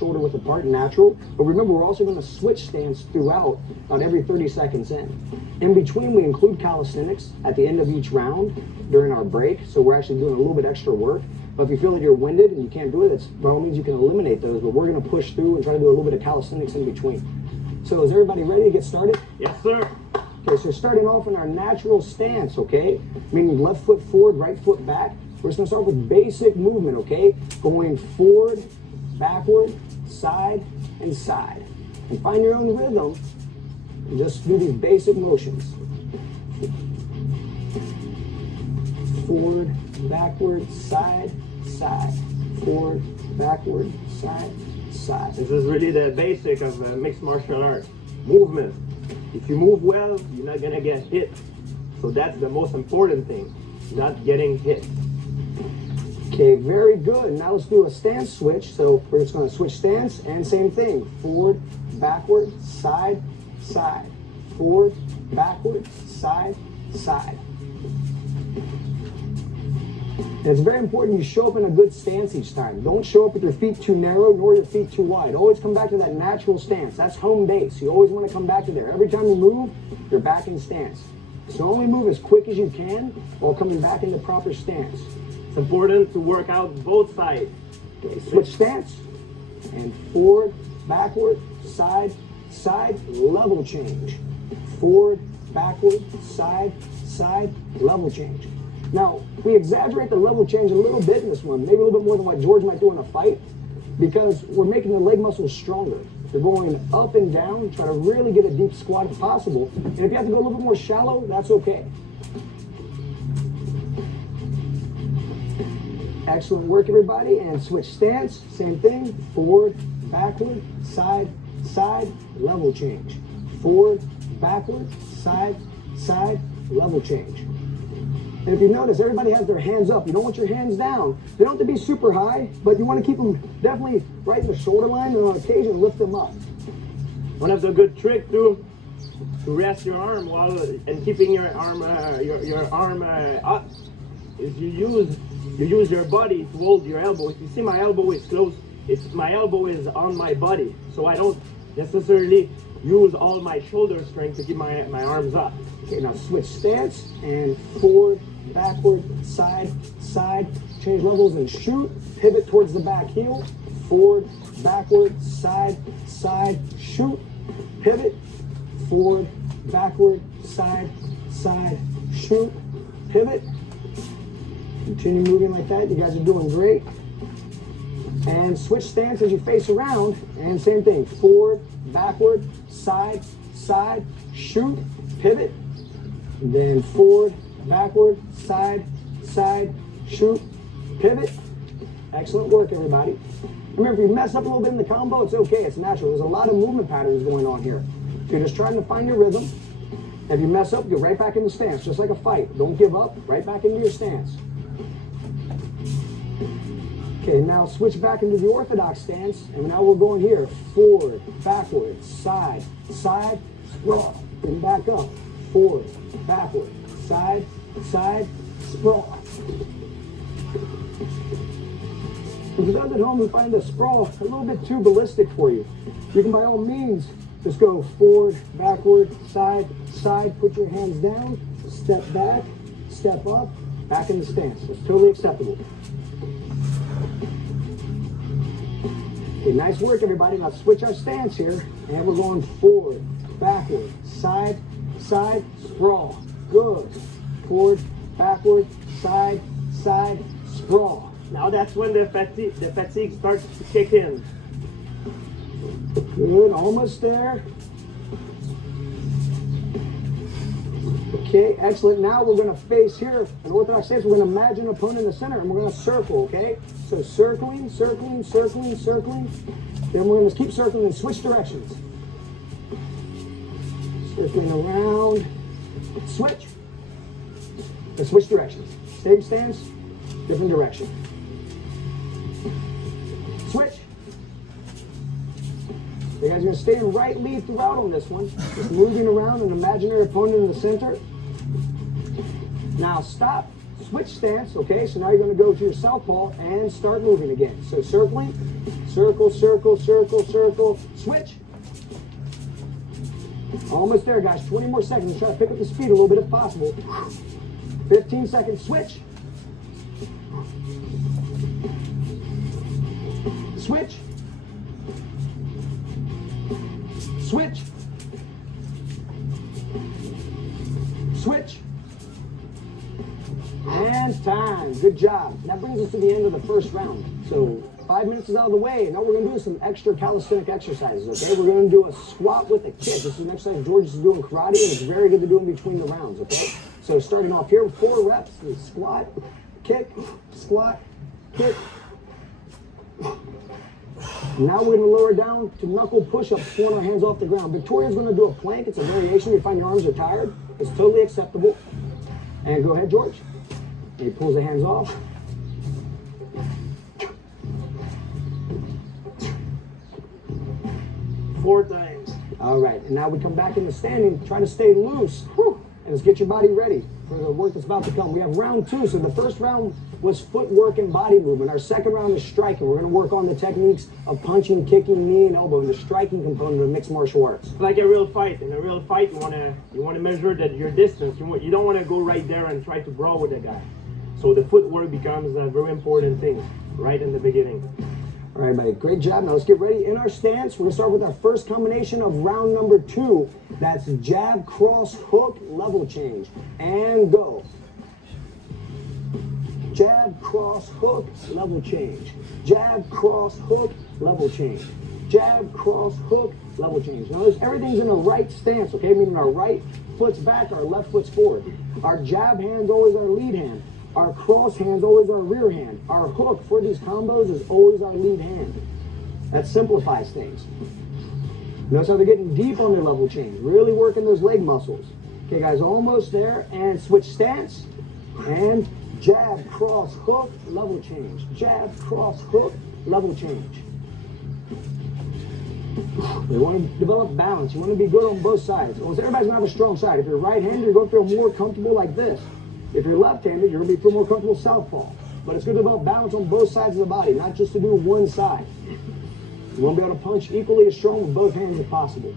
shoulder width apart, natural. But remember, we're also going to switch stance throughout, about every 30 seconds in. In between, we include calisthenics at the end of each round during our break. So we're actually doing a little bit extra work. But if you feel that you're winded and you can't do it, that's by all means you can eliminate those. But we're going to push through and try to do a little bit of calisthenics in between. So is everybody ready to get started? Yes, sir. Okay, so starting off in our natural stance, okay? Meaning left foot forward, right foot back. We're just gonna start with basic movement, okay? Going forward, backward, side, and side. And find your own rhythm and just do these basic motions. Forward, backward, side, side. Forward, backward, side, side. This is really the basic of mixed martial arts. Movement. If you move well, you're not gonna get hit. So that's the most important thing, not getting hit. Okay, very good. Now let's do a stance switch. So we're just going to switch stance and same thing. Forward, backward, side, side. Forward, backward, side, side. And it's very important you show up in a good stance each time. Don't show up with your feet too narrow nor your feet too wide. Always come back to that natural stance. That's home base. You always want to come back to there. Every time you move, you're back in stance. So only move as quick as you can while coming back into proper stance. It's important to work out both sides. Okay, switch stance and forward, backward, side, side, level change. Forward, backward, side, side, level change. Now, we exaggerate the level change a little bit in this one, maybe a little bit more than what George might do in a fight, because we're making the leg muscles stronger. You're going up and down, try to really get a deep squat if possible. And if you have to go a little bit more shallow, that's okay. Excellent work, everybody. And switch stance, same thing. Forward, backward, side, side, level change. Forward, backward, side, side, level change. And if you notice, everybody has their hands up. You don't want your hands down. They don't have to be super high, but you want to keep them definitely right in the shoulder line, and on occasion lift them up. One of the good tricks to rest your arm while and keeping your arm up is you use your body to hold your elbow. If you see my elbow is close, my elbow is on my body, so I don't necessarily use all my shoulder strength to keep my arms up. Okay, now switch stance and forward, backward, side, side. Change levels and shoot. Pivot towards the back heel. Forward, backward, side, side, shoot. Pivot. Forward, backward, side, side, shoot. Pivot. Continue moving like that. You guys are doing great. And switch stance as you face around. And same thing. Forward, backward, side, side, shoot, pivot. Then forward, backward, side, side, shoot, pivot. Excellent work, everybody. Remember, if you mess up a little bit in the combo, it's okay. It's natural. There's a lot of movement patterns going on here. So you're just trying to find your rhythm. If you mess up, get right back into stance, just like a fight. Don't give up. Right back into your stance. Okay, now switch back into the orthodox stance, and now we're going here. Forward, backward, side, side, sprawl, and back up. Forward, backward, side, side, sprawl. For those at home who find the sprawl a little bit too ballistic for you, you can by all means just go forward, backward, side, side, put your hands down, step back, step up, back in the stance. It's totally acceptable. Okay, nice work, everybody. Now switch our stance here, and we're going forward, backward, side, side, sprawl. Good. Forward, backward, side, side, sprawl. Now that's when the fatigue starts to kick in. Good, almost there. Okay, excellent. Now we're going to face here an orthodox stance. We're going to imagine an opponent in the center, and we're going to circle, okay? So circling, circling, circling, circling. Then we're going to keep circling and switch directions. Circling around. Switch. And switch directions. Same stance, different direction. Switch. You guys are going to stay in right lead throughout on this one. Just moving around an imaginary opponent in the center. Now stop. Switch stance, okay? So now you're going to go to your southpaw and start moving again. So circling, Circle, circle, circle, circle. Switch. Almost there, guys. 20 more seconds. Try to pick up the speed a little bit if possible. 15 seconds. Switch. Switch. Switch. Switch. And time. Good job. That brings us to the end of the first round. So 5 minutes is out of the way. Now we're going to do some extra calisthenic exercises, okay? We're going to do a squat with a kick. This is an exercise George is doing karate, and it's very good to do in between the rounds, okay? So starting off here, 4 reps. Squat, kick, squat, kick. Now we're going to lower down to knuckle push-ups, pulling our hands off the ground. Victoria's going to do a plank. It's a variation. You find your arms are tired. It's totally acceptable. And go ahead, George. And he pulls the hands off. Four times. All right, and now we come back into standing, try to stay loose. Whew. And let's get your body ready for the work that's about to come. We have round 2. So the first round was footwork and body movement. Our second round is striking. We're going to work on the techniques of punching, kicking, knee, and elbow, and the striking component of mixed martial arts. Like a real fight. In a real fight, you want to measure that your distance. You don't want to go right there and try to brawl with the guy. So the footwork becomes a very important thing right in the beginning. All right, buddy, great job. Now let's get ready. In our stance, we're going to start with our first combination of round number 2. That's jab, cross, hook, level change. And go. Jab, cross, hook, level change. Jab, cross, hook, level change. Jab, cross, hook, level change. Notice everything's in a right stance, okay? Meaning our right foot's back, our left foot's forward. Our jab hand's always our lead hand. Our cross hand's always our rear hand. Our hook for these combos is always our lead hand. That simplifies things. Notice how they're getting deep on their level change. Really working those leg muscles. Okay, guys, almost there. And switch stance. And jab, cross, hook, level change. Jab, cross, hook, level change. You want to develop balance. You want to be good on both sides. Well, everybody's going to have a strong side. If you're right-handed, you're going to feel more comfortable like this. If you're left-handed, you're going to feel more comfortable southpaw. But it's good to develop balance on both sides of the body, not just to do one side. You want to be able to punch equally as strong with both hands if possible.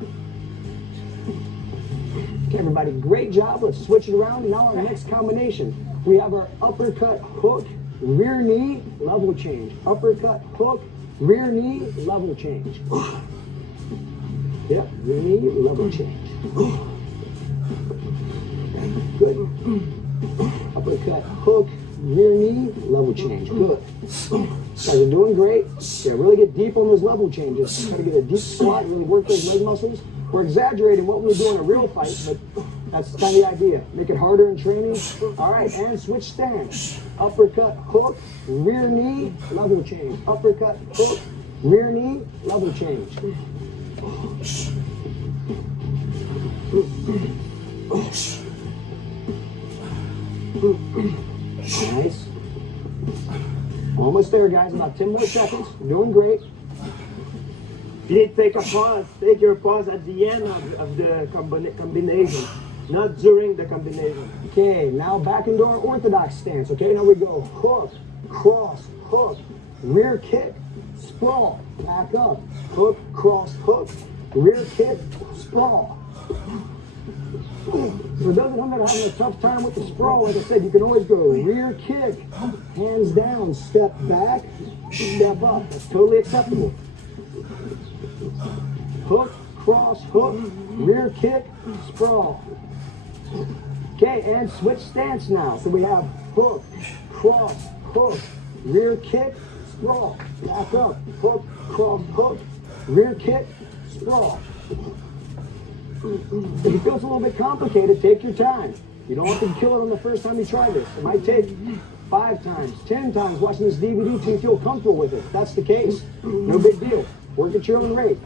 Okay, everybody, great job. Let's switch it around. And now our next combination. We have our uppercut, hook, rear knee, level change. Uppercut, hook, rear knee, level change. Yep, rear knee, level change. Good. Uppercut, hook, rear knee, level change. Good. Guys are doing great. Yeah, really get deep on those level changes. Try to get a deep squat, really work those leg muscles. We're exaggerating what we do in a real fight, but that's kind of the idea. Make it harder in training. All right, and switch stance. Uppercut, hook, rear knee, level change. Uppercut, hook, rear knee, level change. Nice. Almost there, guys. About 10 more seconds. Doing great. If you need to take a pause, take your pause at the end of the combination, not during the combination. Okay, now back into our orthodox stance. Okay, now we go hook, cross, hook, rear kick, sprawl, back up, hook, cross, hook, rear kick, sprawl. For those of them that are having a tough time with the sprawl, like I said, you can always go rear kick, hands down, step back, step up. That's totally acceptable. Hook, cross, hook, rear kick, sprawl. Okay, and switch stance now. So we have hook, cross, hook, rear kick, sprawl. Back up, hook, cross, hook, rear kick, sprawl. If it feels a little bit complicated, take your time. You don't have to kill it on the first time you try this. It might take 5 times, 10 times watching this DVD till you feel comfortable with it. If that's the case, no big deal. Work at your own rate.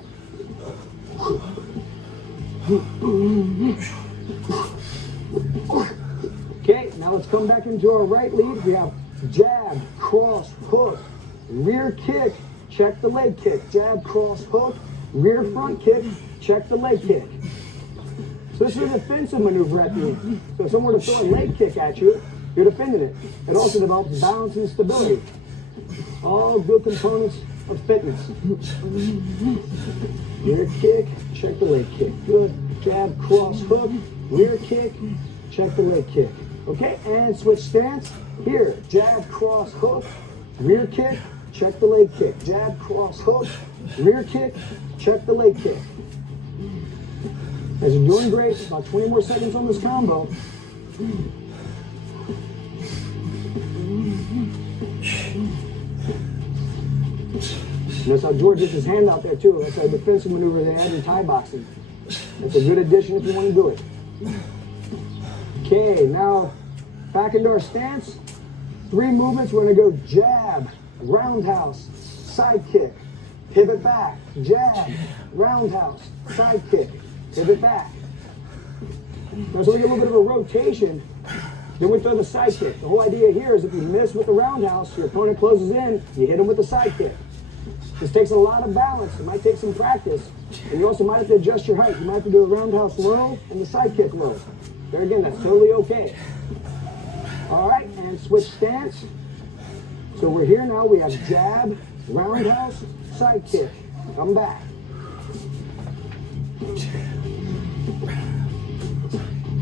Okay, now let's come back into our right lead. We have jab, cross, hook, rear kick, check the leg kick. Jab, cross, hook, rear front kick, check the leg kick. So this is a defensive maneuver at the end. So if someone were to throw a leg kick at you, you're defending it. It also develops balance and stability. All good components of fitness. Rear kick, check the leg kick. Good. Jab, cross, hook, rear kick, check the leg kick. Okay, and switch stance. Here, jab, cross, hook, rear kick, check the leg kick. Jab, cross, hook, rear kick, check the leg kick. As you're doing great, about 20 more seconds on this combo. Notice how George gets his hand out there too. That's a defensive maneuver they had in Thai boxing. That's a good addition if you want to do it. Okay, now back into our stance. 3 movements. We're going to go jab, roundhouse, side kick, pivot back, jab, roundhouse, side kick, pivot back. Now, so we get a little bit of a rotation. Then we throw the side kick. The whole idea here is if you miss with the roundhouse, your opponent closes in, you hit him with the side kick. This takes a lot of balance. It might take some practice. And you also might have to adjust your height. You might have to do a roundhouse low and the side kick low. There again, that's totally okay. All right, and switch stance. So we're here now. We have jab, roundhouse, side kick. Come back.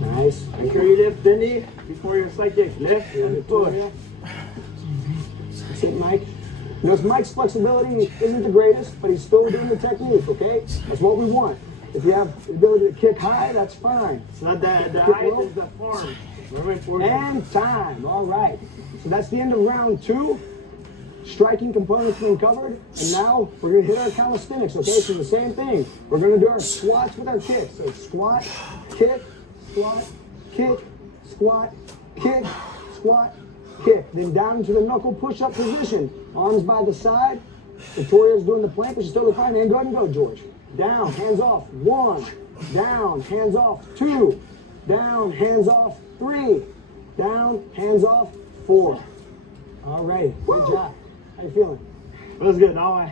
Nice. Make sure you lift the knee before your side kick. Lift and push. That's it, Mike. Notice Mike's flexibility isn't the greatest, but he's still doing the technique, okay? That's what we want. If you have the ability to kick high, that's fine. It's not the height, it's the form. And time. All right. So that's the end of round 2. Striking components being covered. And now we're going to hit our calisthenics, okay? So the same thing. We're going to do our squats with our kicks. So squat, kick, squat, kick, squat, kick, squat, kick. Then down into the knuckle push-up position. Arms by the side. Victoria's doing the plank, which is totally fine. And go ahead and go, George. Down, hands off. 1. Down, hands off. 2. Down, hands off. 3. Down, hands off. 4. All right. Good job. How you feeling? Feels good. Now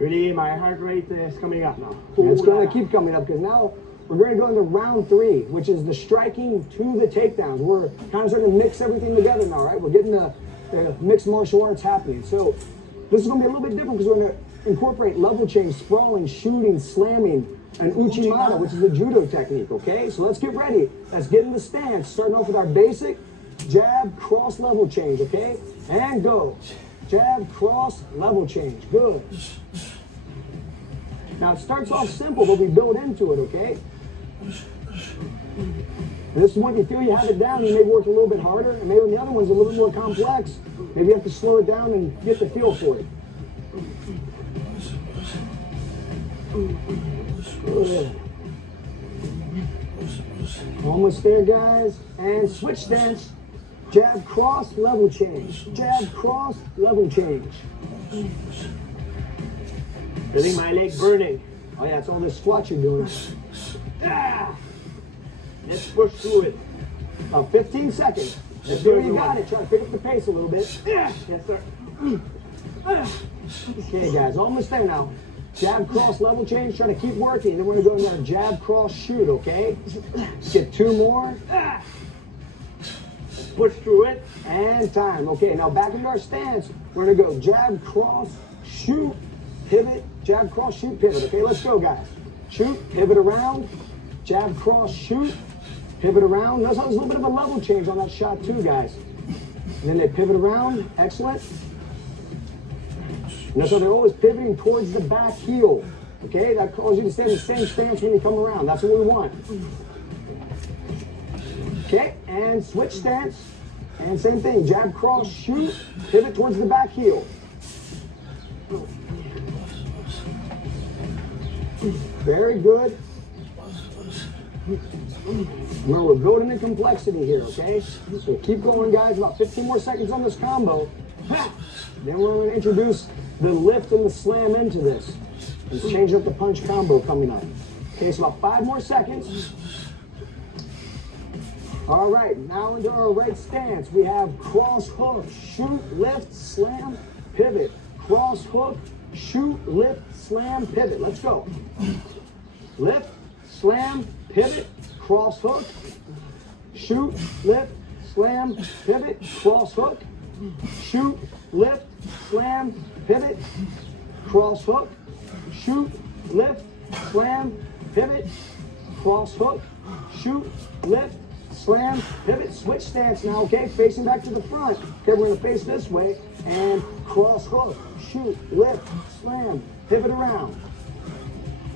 my heart rate is coming up now. It's going to keep coming up because now we're going to go into round 3, which is the striking to the takedowns. We're kind of starting to mix everything together now, right? We're getting the mixed martial arts happening. So this is going to be a little bit different because we're going to incorporate level change, sprawling, shooting, slamming, and uchimata, which is the judo technique, okay? So let's get ready. Let's get in the stance, starting off with our basic jab, cross, level change, okay? And go. Jab, cross, level change. Good. Now it starts off simple, but we build into it, okay? And this is when you feel you have it down, you may work a little bit harder, and maybe the other one's a little bit more complex. Maybe you have to slow it down and get the feel for it. Good. Almost there, guys. And switch stance. Jab, cross, level change. Jab, cross, level change. Feeling my leg burning. Oh yeah, it's all this squat you're doing. Ah! Let's push through it. About 15 seconds. Let's do it. You got it. Try to pick up the pace a little bit. Yes, sir. Okay, guys, almost there now. Jab, cross, level change. Trying to keep working. Then we're going to go into our jab, cross, shoot, okay? Get 2 more. Push through it. And time. Okay, now back into our stance. We're going to go jab, cross, shoot, pivot, jab, cross, shoot, pivot. Okay, let's go, guys. Shoot, pivot around, jab, cross, shoot, pivot around. Notice how there's a little bit of a level change on that shot too, guys. And then they pivot around. Excellent. Notice how they're always pivoting towards the back heel. Okay, that calls you to stay in the same stance when you come around. That's what we want. Okay, and switch stance. And same thing, jab, cross, shoot, pivot towards the back heel. Very good. We're building in complexity here, okay? So keep going, guys. About 15 more seconds on this combo. Then we're going to introduce the lift and the slam into this. Let's change up the punch combo coming up. Okay, so about 5 more seconds. All right, now into our right stance. We have cross hook, shoot, lift, slam, pivot. Cross hook, shoot, lift, slam, pivot. Let's go. Lift, slam, pivot, cross hook, shoot, lift, slam, pivot, cross hook, shoot, lift, slam, pivot, cross hook, shoot, lift, slam, pivot, cross hook, shoot, lift, slam, pivot, switch stance now, okay? Facing back to the front. Okay, we're gonna face this way and cross hook, shoot, lift, slam, pivot around.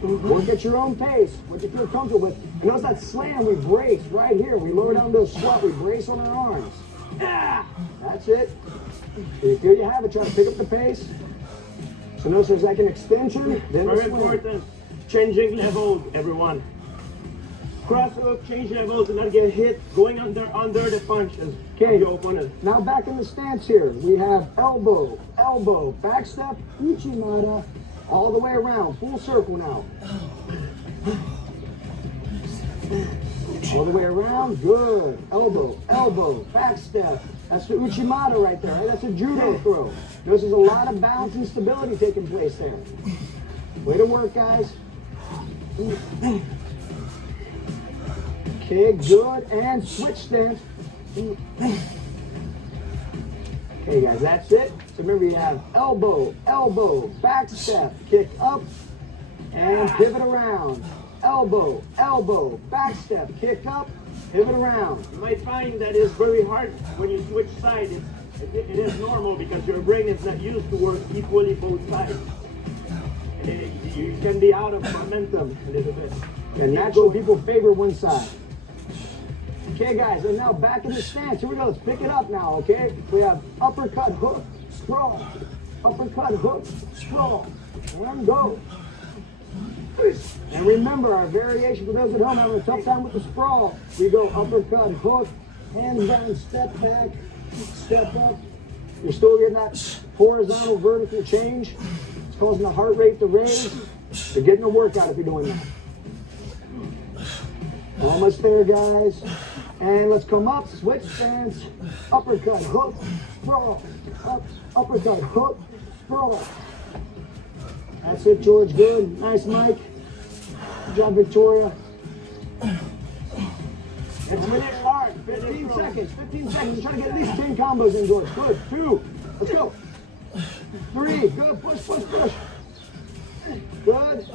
Work at your own pace, what you feel comfortable with. And notice that slam, we brace right here. We lower down to a squat, we brace on our arms. Ah, that's it. If you feel you have it, try to pick up the pace. So notice there's like an extension, then Very the swing. important. Changing levels, everyone. Cross hook, change levels, and not get hit. Going under the punches. Okay. Your opponent. Now back in the stance here, we have elbow, elbow, back step, Uchimata, all the way around, full circle now. All the way around, good. Elbow, elbow, back step. That's the Uchimata right there, right? That's a judo throw. Notice there's a lot of balance and stability taking place there. Way to work, guys. Okay, good, and switch stance. Okay, guys, that's it. So remember, you have elbow, elbow, back step, kick up, and pivot around. Elbow, elbow, back step, kick up, pivot around. You might find that it's very hard when you switch sides. It is normal because your brain is not used to work equally both sides. And you can be out of momentum a little bit. And naturally, people favor one side. Okay, guys, and now back in the stance. Here we go. Let's pick it up now, okay? We have uppercut, hook, sprawl. Uppercut, hook, sprawl. And go. And remember, our variation for those at home having a tough time with the sprawl. We go uppercut, hook, hands down, step back, step up. You're still getting that horizontal, vertical change. It's causing the heart rate to raise. You're getting a workout if you're doing that. Almost there, guys. And let's come up, switch stance, uppercut, hook, sprawl, up, uppercut, hook, sprawl. That's it, George, good. Nice, Mike. Good job, Victoria. It's minute hard. 15 seconds, 15 seconds. Try to get at least 10 combos in, George. Good, 2, let's go. 3, good, push, push, push. Good.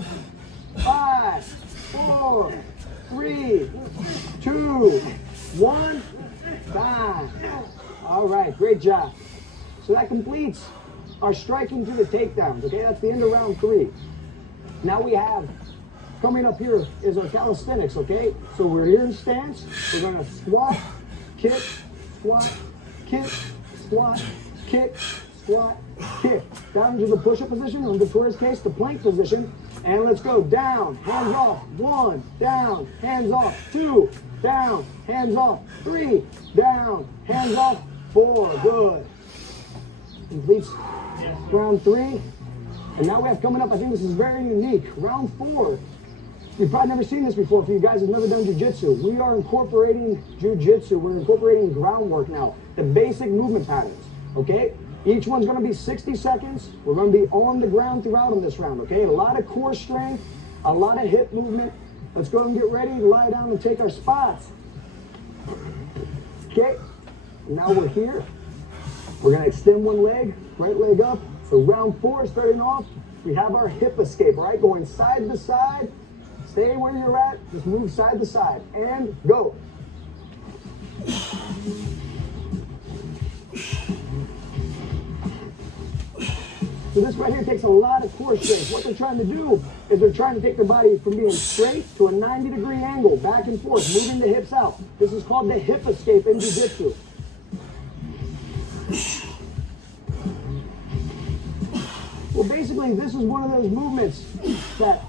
5, 4, 3, 2, 1, time. All right, great job. So that completes our striking to the takedowns, okay? That's the end of round 3. Now we have, coming up here is our calisthenics, okay? So we're here in stance. We're gonna squat, kick, squat, kick, squat, kick, squat, kick. Down into the push-up position, in Victoria's case, the plank position. And let's go down, hands off, 1, down, hands off, 2, down, hands off, 3, down, hands off, 4, good. Completes round 3. And now we have coming up, I think this is very unique, round 4. You've probably never seen this before. For you guys who've never done jiu-jitsu, we are incorporating jiu-jitsu. We're incorporating groundwork now, the basic movement patterns, okay? Each one's gonna be 60 seconds. We're gonna be on the ground throughout on this round, okay? A lot of core strength, a lot of hip movement. Let's go and get ready to lie down and take our spots. Okay, now we're here. We're gonna extend one leg, right leg up. So round 4, starting off, we have our hip escape, all right? Going side to side. Stay where you're at, just move side to side, and go. So this right here takes a lot of core strength. What they're trying to do is they're trying to take their body from being straight to a 90-degree angle, back and forth, moving the hips out. This is called the hip escape in jiu-jitsu. Well, basically, this is one of those movements that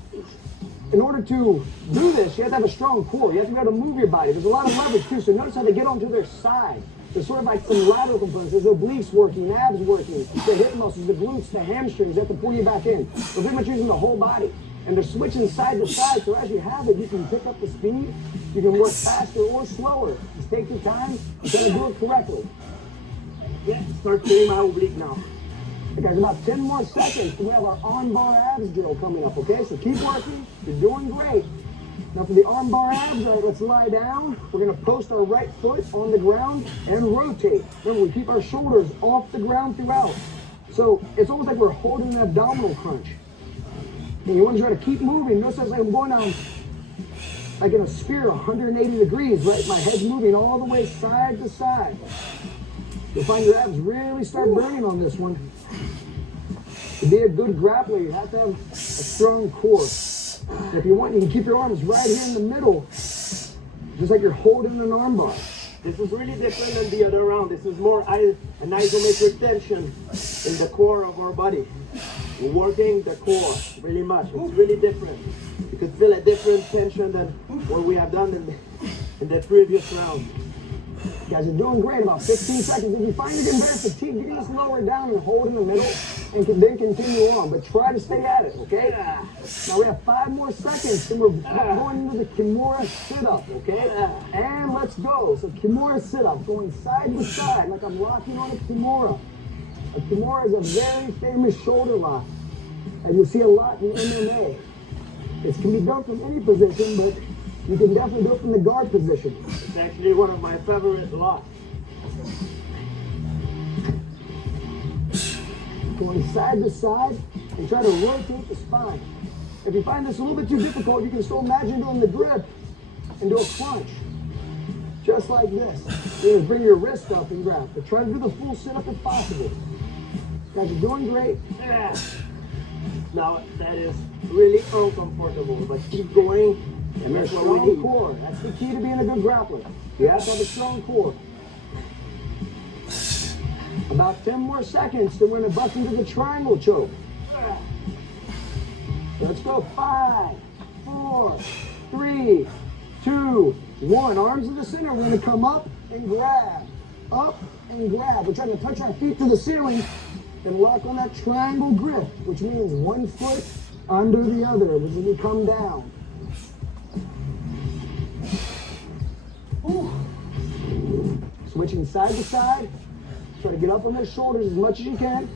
in order to do this, you have to have a strong core. You have to be able to move your body. There's a lot of leverage too, so notice how they get onto their side. There's sort of like some lateral components. There's obliques working, abs working, the hip muscles, the glutes, the hamstrings. You have to pull you back in. They're pretty much using the whole body. And they're switching side to side, so as you have it, you can pick up the speed. You can work faster or slower. Just take your time and try to do it correctly. Yeah, start doing my oblique now. Okay, guys, about 10 more seconds. We have our arm bar abs drill coming up, okay? So keep working. You're doing great. Now for the arm bar abs, all right, let's lie down. We're gonna post our right foot on the ground and rotate. Remember, we keep our shoulders off the ground throughout. So it's almost like we're holding an abdominal crunch. And you want to try to keep moving. Notice as I'm going down like in a spear, 180 degrees, right? My head's moving all the way side to side. You'll find your abs really start burning on this one. To be a good grappler, you have to have a strong core. And if you want, you can keep your arms right here in the middle, just like you're holding an arm bar. This is really different than the other round. This is more an isometric tension in the core of our body. We're working the core really much. It's really different. You could feel a different tension than what we have done in the previous round. You guys are doing great. About 15 seconds. If you find you're getting better fatigue, you can just lower down and hold in the middle and then continue on. But try to stay at it, okay? Now we have 5 more seconds and we're going into the Kimura sit-up, okay? And let's go. So Kimura sit-up, going side to side like I'm locking on a Kimura. A Kimura is a very famous shoulder lock, and you'll see a lot in MMA. It can be done from any position, but you can definitely do it from the guard position. It's actually one of my favorite locks. Going side to side and try to rotate the spine. If you find this a little bit too difficult, you can still imagine doing the grip and do a crunch. Just like this. You're gonna bring your wrist up and grab, but try to do the full sit-up if possible. Guys are doing great. Now that is really uncomfortable, but keep going. And there's a strong core. That's the key to being a good grappler. You have to have a strong core. About 10 more seconds, then we're going to bust into the triangle choke. Let's go. 5, 4, 3, 2, 1. Arms to the center. We're going to come up and grab. Up and grab. We're trying to touch our feet to the ceiling and lock on that triangle grip, which means one foot under the other as we come down. Switching side to side. Try to get up on those shoulders as much as you can.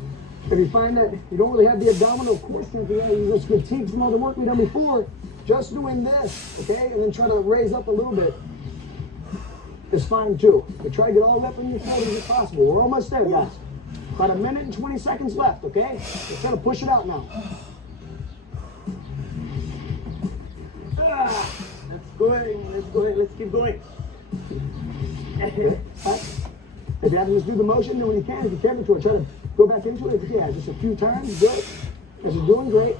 If you find that you don't really have the abdominal core strength, you just fatigued from all the work we've done before, just doing this, okay? And then try to raise up a little bit is fine too. But try to get all up on your shoulders if possible. We're almost there, guys. About 1 minute and 20 seconds left, okay? Let's try to push it out now. Let's go ahead, let's keep going. Okay. If you have to just do the motion, then when you can, if you can, try to go back into it. If you can, just a few times, good. Because you're doing great.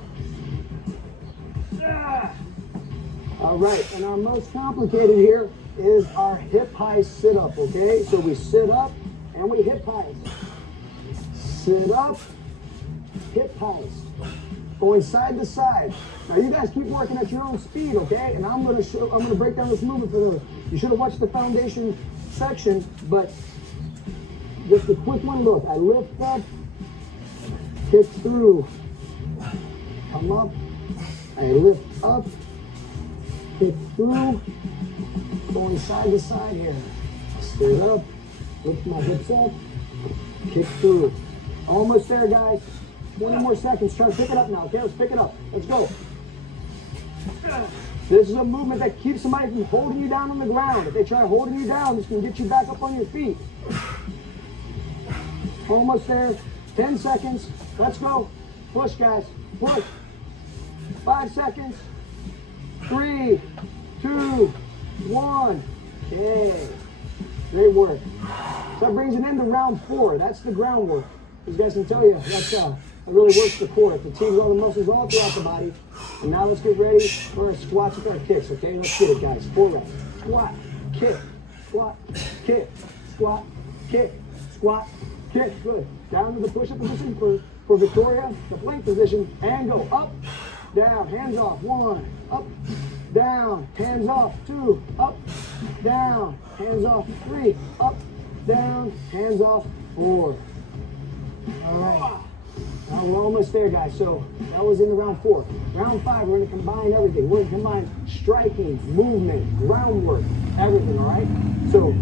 All right, and our most complicated here is our hip high sit-up, okay? So we sit up and we hip high. Sit up, hip highs, going side to side. Now you guys keep working at your own speed, okay? And I'm gonna break down this movement for the. You should have watched the foundation section, but just a quick one. Look, I lift up, kick through, come up, I lift up, kick through, going side to side here. Sit up, lift my hips up, kick through. Almost there, guys. 20 more seconds. Try to pick it up now. Okay, let's pick it up. Let's go. This is a movement that keeps somebody from holding you down on the ground. If they try holding you down, this can get you back up on your feet. Almost there. 10 seconds. Let's go. Push, guys. Push. 5 seconds. 3, 2, 1. Okay. Great work. So that brings an end to round 4. That's the groundwork. These guys can tell you that really works the core. It fatigues all the muscles all throughout the body. And now let's get ready for our squats with our kicks, okay? Let's get it, guys. 4 reps. Squat, kick, squat, kick, squat, kick, squat, kick. Good. Down to the push-up position for Victoria, the plank position, and go up, down, hands off. 1, up, down, hands off. 2, up, down, hands off. 3, up, down, hands off. 4. All right, now we're almost there, guys. So that was in the round 4. Round 5, we're gonna combine everything. We're gonna combine striking, movement, groundwork, everything, all right? So,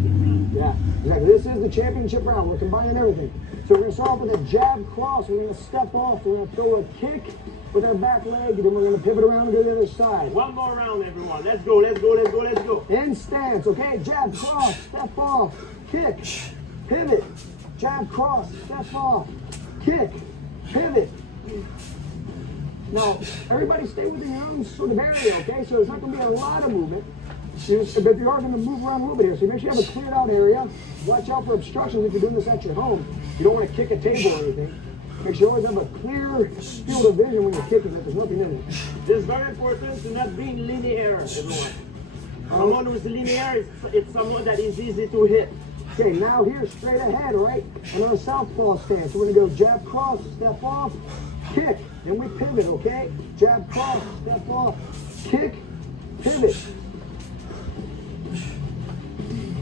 yeah, exactly. This is the championship round. We're combining everything. So we're gonna start off with a jab cross. We're gonna step off. We're gonna throw a kick with our back leg, and then we're gonna pivot around and go to the other side. One more round, everyone. Let's go, let's go, let's go, let's go. In stance, okay? Jab, cross, step off, kick, pivot, jab, cross, step off, kick, pivot. Now, everybody stay within your own sort of area, okay? So there's not going to be a lot of movement. But you are going to move around a little bit here. So make sure you have a cleared out area. Watch out for obstructions if you're doing this at your home. You don't want to kick a table or anything. Make sure you always have a clear field of vision when you're kicking it. There's nothing in it. This is very important to not be linear, everyone. Someone who's linear, it's someone that is easy to hit. Okay, now here, straight ahead, right? And on a southpaw stance. So we're going to go jab, cross, step off, kick. Then we pivot, okay? Jab, cross, step off, kick, pivot.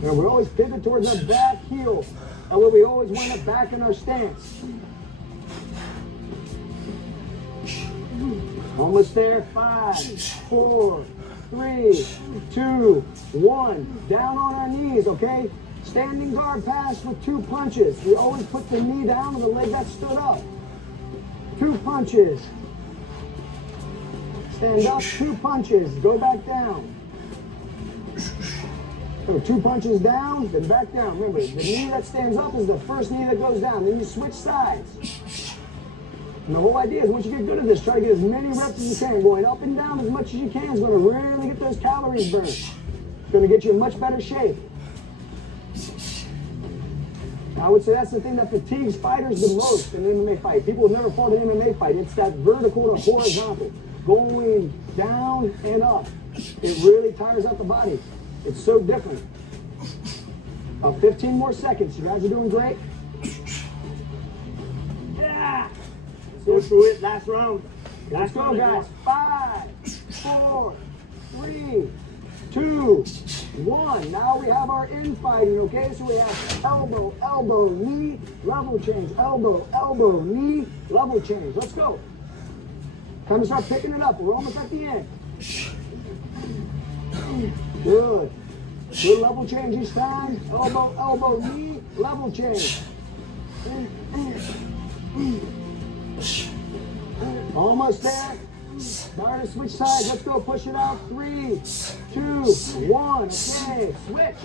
Now we always pivot towards our back heel. That way we always wind up back in our stance. Almost there. 5, 4, 3, 2, 1. Down on our knees, okay? Standing guard pass with 2 punches. We always put the knee down and the leg that stood up. 2 punches. Stand up, 2 punches. Go back down. So 2 punches down, then back down. Remember, the knee that stands up is the first knee that goes down. Then you switch sides. And the whole idea is once you get good at this, try to get as many reps as you can. Going up and down as much as you can is going to really get those calories burned. It's going to get you in much better shape. I would say that's the thing that fatigues fighters the most in an MMA fight. People who've never fought an MMA fight. It's that vertical to horizontal. Going down and up. It really tires out the body. It's so different. 15 more seconds. You guys are doing great. Yeah! Go through it, last round. Let's go, guys. 5, 4, 3, 2, 1. Now we have our infighting, okay? So we have elbow, elbow, knee, level change. Elbow, elbow, knee, level change. Let's go. Time to start picking it up. We're almost at the end. Good. Good level change each time. Elbow, elbow, knee, level change. Almost there. Now to switch sides. Let's go. Push it out. 3, 2, 1. Okay. Switch.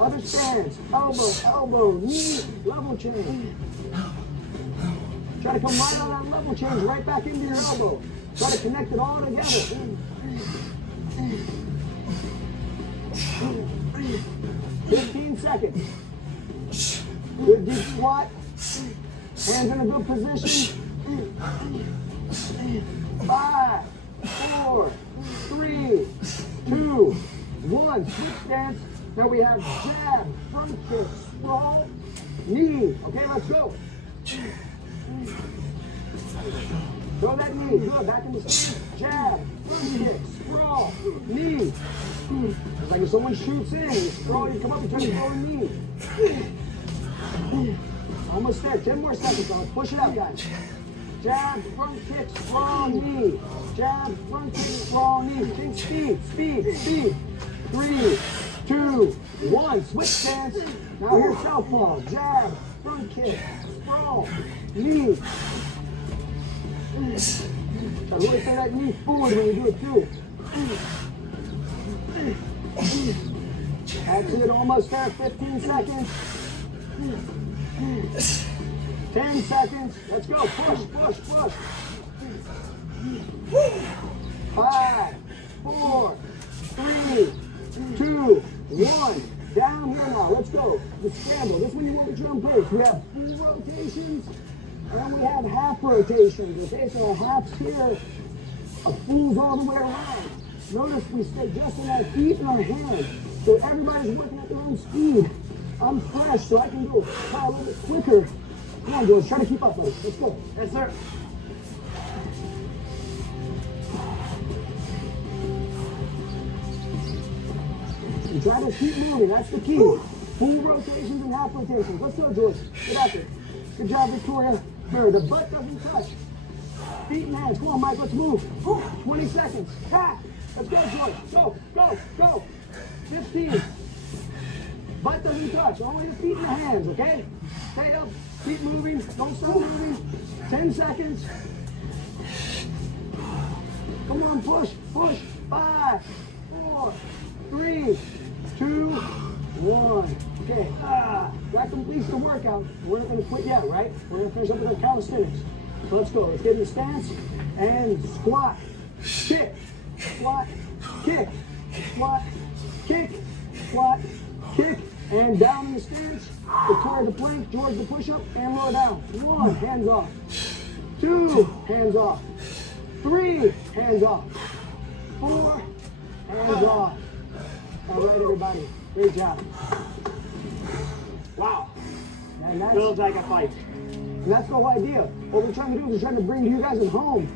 Other stance. Elbow, elbow, knee, level change. Try to come right on that level change, right back into your elbow. Try to connect it all together. 15 seconds. Good deep squat. Hands in a good position. 5, 4, 3, 2, 1. Switch stance. Now we have jab, front kick, sprawl, knee. Okay, let's go. Throw that knee. Good. Back in the stance. Jab, front kick, sprawl, knee. It's like if someone shoots in, you sprawl, you come up and try to throw a knee. Almost there. 10 more seconds. Let's push it out, guys. Jab, front kick, sprawl, knee. Jab, front kick, sprawl, knee. Think speed, speed, speed. 3, 2, 1. Switch stance. Now here's southpaw. Jab, front kick, sprawl, knee. Try to really throw that knee forward when you do it too. That's it, almost there. 15 seconds. 10 seconds. Let's go. Push, push, push. 5, 4, 3, 2, 1. Down here now. Let's go. The scramble. This one you want with your own pace. We have full rotations and we have half rotations. Okay, so our halves here, a full's all the way around. Notice we stay just in our feet and our hands. So everybody's working at their own speed. I'm fresh, so I can go a little bit quicker. Come on, George, try to keep up, buddy. Let's go. Yes, sir. You try to keep moving, that's the key. Full rotations and half rotations. Let's go, George. Get out there. Good job, Victoria. There, the butt doesn't touch. Feet and hands. Come on, Mike, let's move. 20 seconds. Tap. Let's go, George. Go, go, go. 15. Butt doesn't touch. Only the feet and the hands, okay? Stay up. Keep moving. Don't stop moving. 10 seconds. Come on, push, push. 5, 4, 3, 2, 1. Okay, that completes the workout. We're not gonna quit yet, right? We're gonna finish up with our calisthenics. So let's go. Let's get in the stance and squat, kick, squat, kick, squat, kick, squat, kick, and down in the stance. Victoria the plank, George the push-up, and lower down. 1, hands off. 2, hands off. 3, hands off. 4, hands off. All right, everybody. Great job. Wow. And that's, Feels like a fight. and that's the whole idea. What we're trying to do is we're trying to bring to you guys at home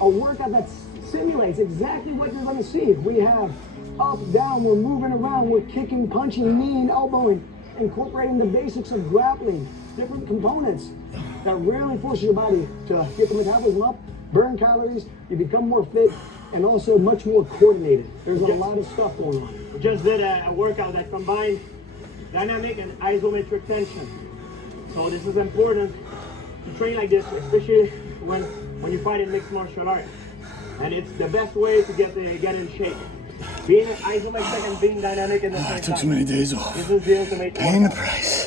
a workout that simulates exactly what you're going to see. We have up, down, we're moving around, we're kicking, punching, kneeing, elbowing, incorporating the basics of grappling, different components that really forces your body to get the metabolism up, burn calories, you become more fit, and also much more coordinated. There's a lot of stuff going on. We just did a workout that combined dynamic and isometric tension. So this is important to train like this, especially when you fight in mixed martial arts. And it's the best way to get in shape. Being isometric and being dynamic in the same time. I took so many days off. This is the ultimate Paying the workout. price.